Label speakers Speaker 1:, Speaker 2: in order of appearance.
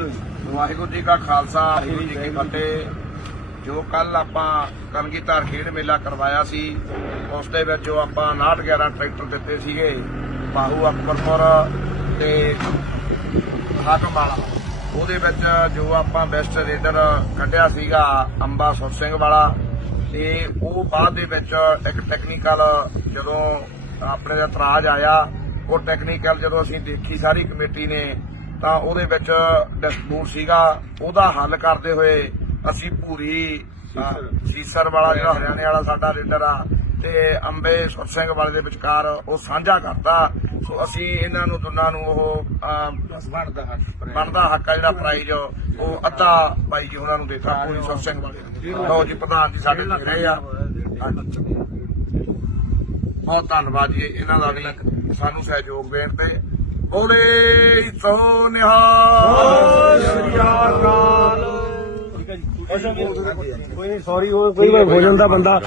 Speaker 1: ਵਾਹਿਗੁਰੂ ਜੀ ਕਾ ਖਾਲਸਾ, ਵਾਹਿਗੁਰੂ ਜੀ ਕੀ ਫਤਿਹ। ਜੋ ਕੱਲ ਆਪਾਂ ਕਲਗੀਧਰ ਖੇਡ ਮੇਲਾ ਕਰਵਾਇਆ ਸੀ, ਉਸ ਦੇ ਵਿੱਚ ਜੋ ਆਪਾਂ 69 11 ਟਰੈਕਟਰ ਦਿੱਤੇ ਸੀਗੇ, ਬਾਹੂ ਅਕਬਰਪੁਰ ਤੇ ਹਾਕਮ ਉਹਦੇ ਵਿੱਚ ਜੋ ਆਪਾਂ ਬੈਸਟ ਰੇਡਰ ਕੱਢਿਆ ਸੀਗਾ ਅੰਬਾ ਸੁਰ ਸਿੰਘ ਵਾਲਾ, ਤੇ ਉਹ ਬਾਅਦ ਦੇ ਵਿੱਚ ਇੱਕ ਟੈਕਨੀਕਲ ਜਦੋਂ ਆਪਣੇ ਦਾ ਇਤਰਾਜ਼ ਆਇਆ, ਉਹ ਟੈਕਨੀਕਲ ਜਦੋਂ ਅਸੀਂ ਦੇਖੀ, ਸਾਰੀ ਕਮੇਟੀ ਨੇ ਤਾਂ ਉਹਦੇ ਵਿੱਚ ਡਿਸਪਿਊਟ ਸੀਗਾ ਉਹਦਾ ਹੱਲ ਕਰਦੇ ਹੋਏ ਅਸੀਂ ਪੂਰੀ ਸੀਸਰ। ਵਾਲਾ ਜਿਹੜਾ ਹਰਿਆਣੇ ਵਾਲਾ ਸਾਡਾ ਰੇਡਰ ਆ ਤੇ ਅੰਬੇ ਸੁਰ ਸਿੰਘ ਵਾਲੇ ਦੇ ਵਿਚਕਾਰ ਉਹ ਸਾਂਝਾ ਕਰਤਾ। ਸੋ ਅਸੀਂ ਇਹਨਾਂ ਨੂੰ ਦੋਨਾਂ ਨੂੰ ਉਹ
Speaker 2: ਬਣਦਾ
Speaker 1: ਹੱਕ ਜਿਹੜਾ ਪ੍ਰਾਈਜ਼ ਉਹ ਅੱਧਾ ਬਾਈ ਜੀ ਉਹਨਾਂ ਨੂੰ ਦੇਤਾ ਪੂਰੀ ਸੁਰ ਸਿੰਘ ਵਾਲੇ। ਲਓ ਜੀ ਪ੍ਰਧਾਨ ਜੀ ਸਾਡੇ ਨਾਲ ਰਹੇ ਆ। ਬਹੁਤ ਧੰਨਵਾਦ ਜੀ ਇਹਨਾਂ ਦਾ ਵੀ ਸਾਨੂੰ ਸਹਿਯੋਗ ਦੇਣ ਤੇ। ਬੋਲੇ ਸੋ ਨਿਹਾਲ।
Speaker 2: ਠੀਕ ਹੈ ਜੀ। ਕੋਈ ਸੌਰੀ ਕੋਈ ਹੋ ਜਾਂਦਾ ਬੰਦਾ